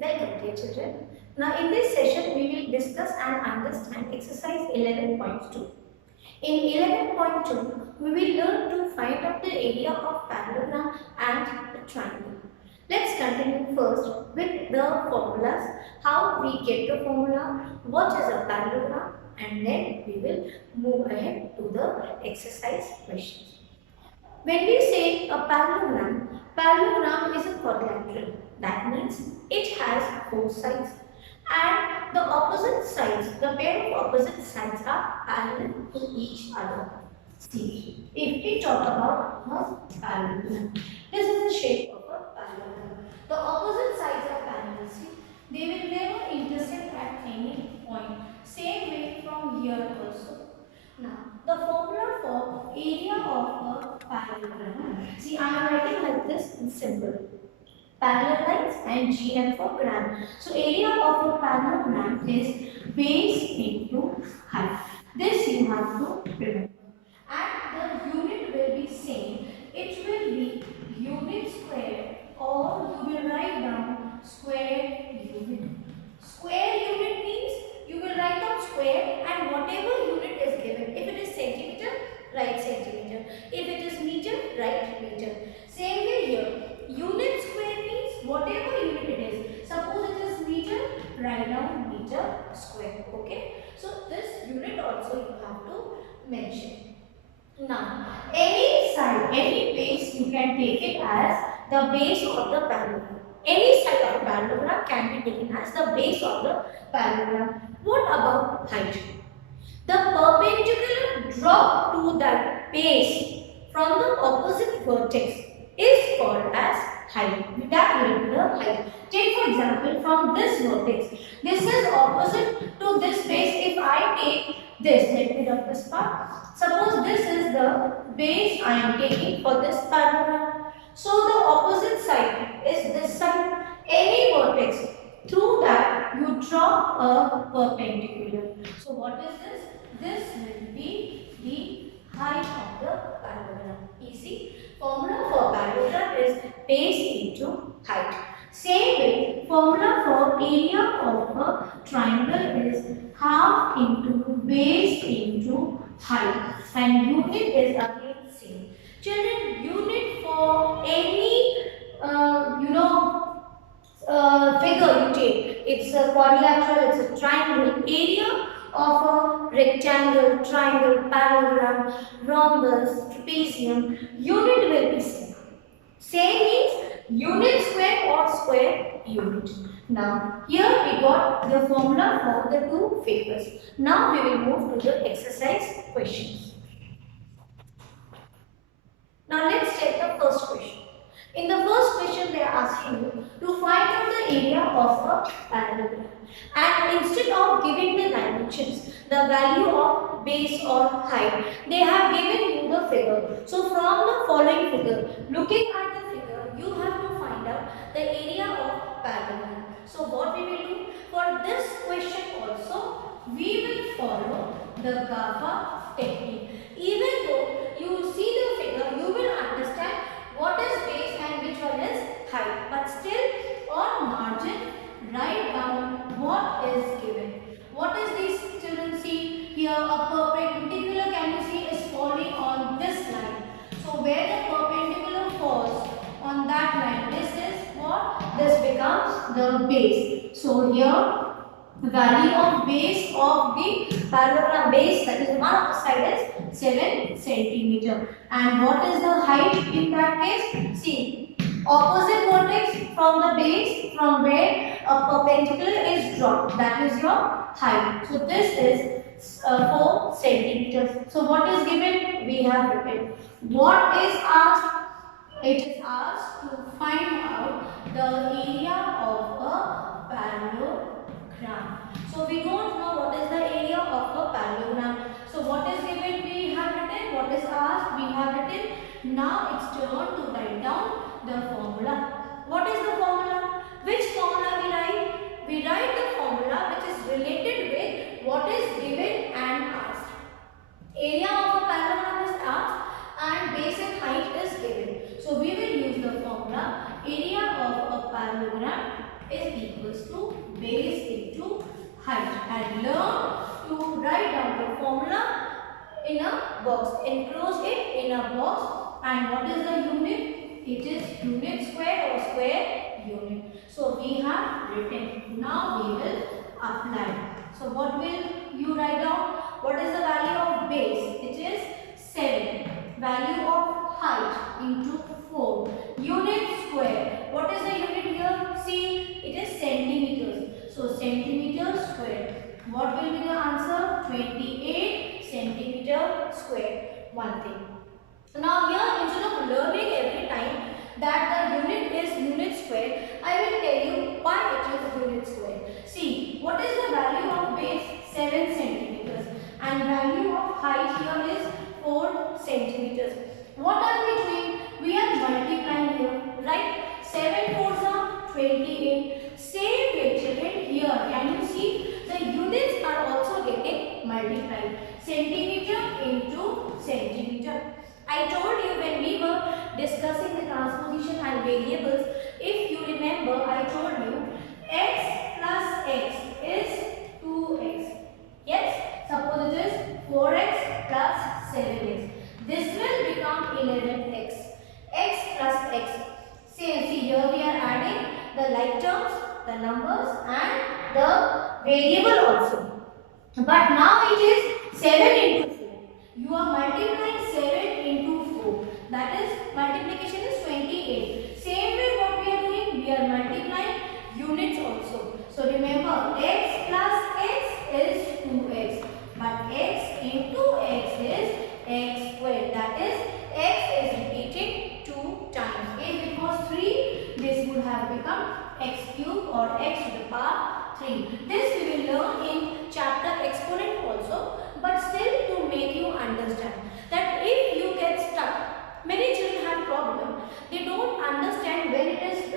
Welcome dear children. Now in this session we will discuss and understand exercise 11.2. In 11.2 we will learn to find out the area of parallelogram and the triangle. Let's continue first with the formulas, how we get the formula, what is a parallelogram, and then we will move ahead to the exercise questions. When we say a parallelogram is a quadrilateral. That means it has four sides and the opposite sides, the pair of opposite sides are parallel to each other. See, if we talk about a parallelogram, this is the shape of a parallelogram. The opposite sides are parallel. See, they will never intersect at any point. Same way from here also. Now, the formula for area of a parallelogram. See, I am writing like this in symbol. Parallel lines and GM for gram. So, area of a parallelogram is base into height. This you have to remember. And the unit will be same. It will be unit square or you will write down square unit. Square unit means you will write down square and whatever unit is given. If it is centimeter, write centimeter. If it is meter, write meter. Same way here. Unit square means whatever unit it is. Suppose it is meter, write down meter square. Okay. So this unit also you have to mention. Now, any side, any base you can take it as the base of the parallelogram. Any side of a parallelogram can be taken as the base of the parallelogram. What about height? The perpendicular drop to that base from the opposite vertex is called as height. That will be the height. Take for example from this vertex. This is opposite to this base. If I take this, let me write this part. Suppose this is the base I am taking for this parallelogram. So the opposite side is this side. Any vertex, through that you draw a perpendicular. So what is this? This will be the height of the parallelogram. Easy. Formula for parallelogram is base into height. Same way, formula for area of a triangle is half into base into height. And unit is again same. Children, unit for any figure you take. It's a quadrilateral, it's a triangle. Area of a rectangle, triangle, parallelogram, rhombus, trapezium, unit will be same. Same means unit square or square unit. Now, here we got the formula for the two figures. Now we will move to the exercise questions. Now let's take the first question. In the first question, they are asking you to find out the area of a parallelogram. And instead of giving the dimensions, the value of base or height, they have given you the figure. So from the following figure, looking at the figure, you have to find out the area of parallelogram. So what we will do? For this question also, we will follow the GAFA technique. Even though you see the figure, you will understand what is base and which one is height. But still on margin, write down what is given. What is this, children? See here a perpendicular, can you see, is falling on this line. So where the perpendicular falls on that line, this is what? This becomes the base. So here value of base of the parallelogram base, that is one of the side is 7 centimeter. And what is the height in that case? See, opposite vertex from the base, from where a perpendicular is drawn, that is your height. So this is 4 centimeters. So what is given? We have written. What is asked? It is asked to find out the area of a parallelogram. So we don't know what is the area of a parallelogram. So what is given? We have written. What is asked? We have written. Now it's turn to write down the formula. What is the formula? Which formula we write? We write the formula which is related with what is given and asked. Area of a parallelogram is asked and base and height is given. So we will use the formula area of a parallelogram is equals to base into height. And learn to write down the formula in a box. Enclose it in a box. And what is the unit? It is unit square or square unit. So we have written. Now we will apply. So what will you write down? What is the value of base? It is 7. Value of height into 4. Unit square. What is the unit here? See, it is centimeters. So centimeter square. What will be the answer? 28 centimeter square. One thing. So now here, instead of learning every time that the unit is unit square, I will tell you why it is unit square. See, what is the value of base? 7 centimeters. And value of height here is 4 centimeters. What are we doing? We are multiplying here, right? 7 4s are 28. Same way, children, here. Can you see? The units are also getting multiplied. Centimeter into centimeter. I told you when we were discussing the transposition and variables, if you remember, I told you x plus x is 2x. Yes, suppose it is 4x plus 7x. This will become 11x. X plus x. See here we are adding the like terms, the numbers and the variable also. But now it is 7 into 4. You are multiplying 7 into 4. That is, multiplication is 28. Same way what we are doing, we are multiplying units also. So remember, x plus x is 2x. But x into x is x squared. That is, x is repeating 2 times. If it was 3, this would have become x cube or x to the power 3. This we will learn in chapter exponent also. But still, to make you understand that if you get stuck, many children have problem. They don't understand when it is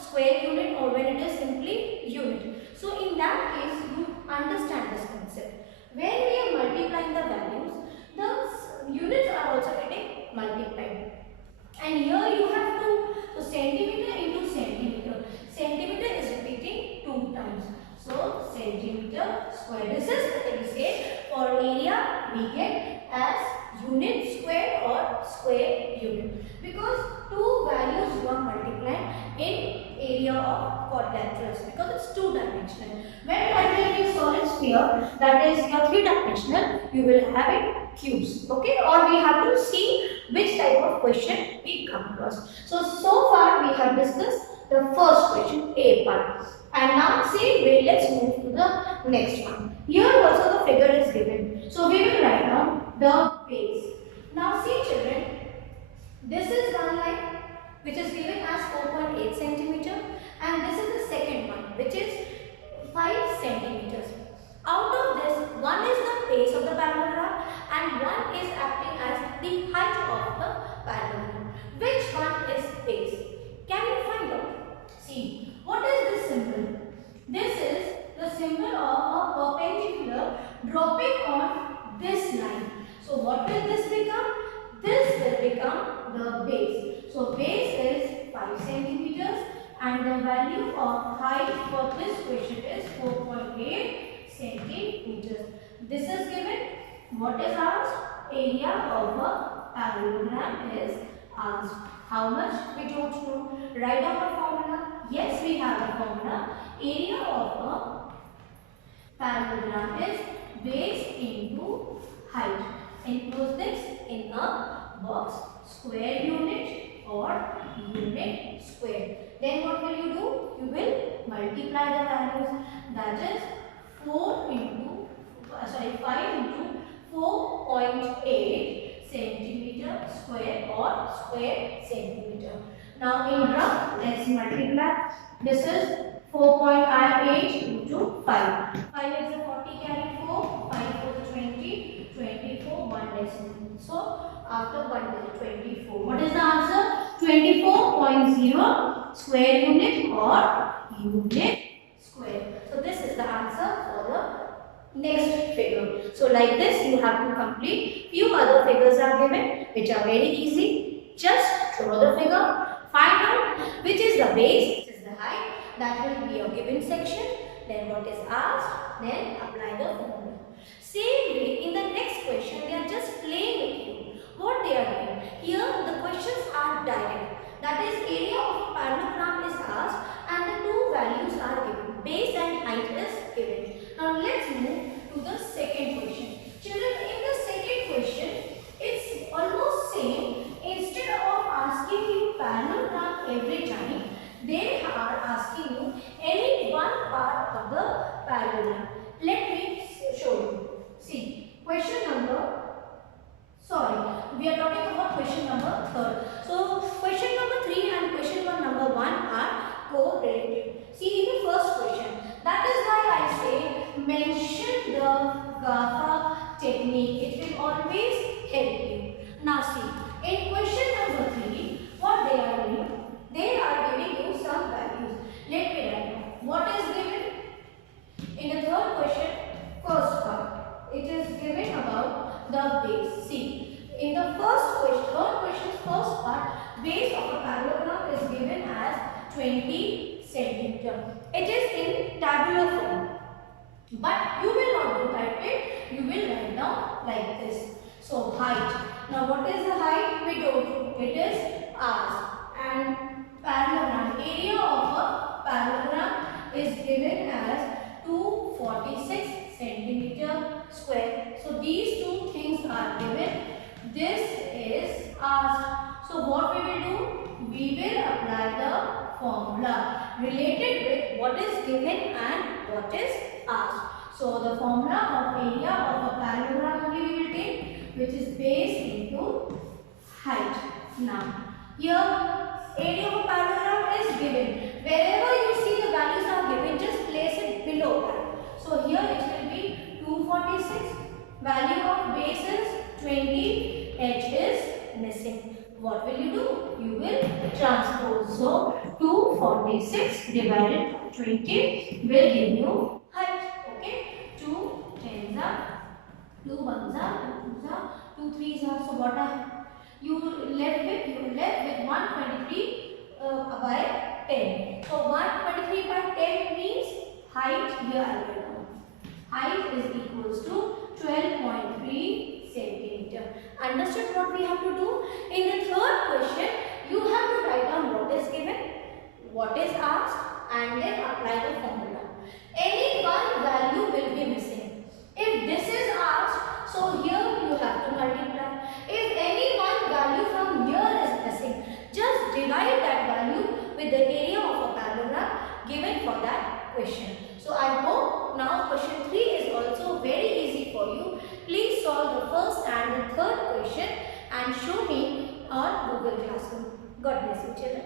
square unit or when it is simply unit. So in that case, you understand this concept. When we are multiplying the values, the units are also getting multiplied. And here you have to, so centimeter into centimeter. Centimeter is repeating 2 times. So centimeter square. This is what we say. For area we get as unit square or square unit. Because two values you are multiplying in area of quadrilaterals because it's 2-dimensional. When multiplying solid sphere, that is your 3-dimensional, you will have it cubes. Okay, or we have to see which type of question we come across. So far we have discussed the first question, A part. And now same way, let's move to the next one. Here also the figure is given. So we will write down the base. Now see children, this is one line which is given as 4.8 centimeter and this is the second one which is 5 centimeters. Out of this, one is the base of the parallelogram and one is acting as the height of the parallelogram. Which one is base? Can you find out? See, what is this symbol? This is the symbol of a perpendicular dropping on this line. So what will this become? This will become the base. So base is 5 centimeters and the value of height for this question is 4.8 centimeters. This is given. What is asked? Area of a parallelogram is asked. How much? We don't know. Write down the formula. Yes, we have a formula. Area of a parallelogram is base into height. Enclose this in a box. Square unit or unit square. Then what will you do? You will multiply the values. That is 5 into 4.8 centimeter square or square centimeter. Now in rough, let's multiply. This is 4.8 into 5. 5 is a 40 carry 4, 5 is 20, 24, 1 decimal. So after 1 is 24. What is the answer? 24.0 square unit or unit square. So this is the answer for the next figure. So like this you have to complete. Few other figures are given which are very easy. Just draw the figure, find out which is the base, which is the height that will be a given section, then what is asked, then apply the formula. Same way, in the next question, they are just playing with you. What they are doing? Here, the questions are direct. That is, area of a parallelogram is asked and the two values are given. Base and height is given. Now, let's move to the second question. Children, in the second question, it's almost same. Instead of asking you parallelogram every time, they are asking you any one part of the parallelogram. Let me show you. See, question number, we are talking about question number 3. So, question number 3 and question number 1 are co-related. See, in the first question, that is why I say mention the GAFA technique. It will always help you. Now see, in question number 3, what they are doing? They are giving you some values. Let me write down. What is given? In the third question, first part, it is given about the base. See, in the third question's first part, base of a parallelogram is given as 20 centimeter. It is in tabular form. But you will not do that way. You will write down like this. So height. Now what is the height? We told you. It is r. And parallelogram. Area of a parallelogram is given as 246 centimeter square. So these two things are given. This is asked. So what we will do? We will apply the formula related with what is given and what is asked. So the formula of area of a parallelogram only we will take, which is base into height. Now here area of a parallelogram is given. Wherever you see the values are given, just place it below that. So here it will be 246. Value of base is 20. H is missing. What will you do? You will transpose. So 246 divided by 20 will give you height. Okay. 2 10s are 2 1s are 2 2s are 2 3s are. So what are you left with? You left with 123 by 10. So 123 by 10 means height here I will know. Height is equals to 12.3 centimeter. Understood what we have to do? In the third question, you have to write down what is given, what is asked, and then apply the formula. Any one value will be missing. If this is asked, so here you have to multiply. If any one value from here is missing, just divide that value with the area of a parallelogram given for that question. So I hope now question 3 is also very easy for you. Please solve the first and the third question and show me on Google Classroom. God bless you, children.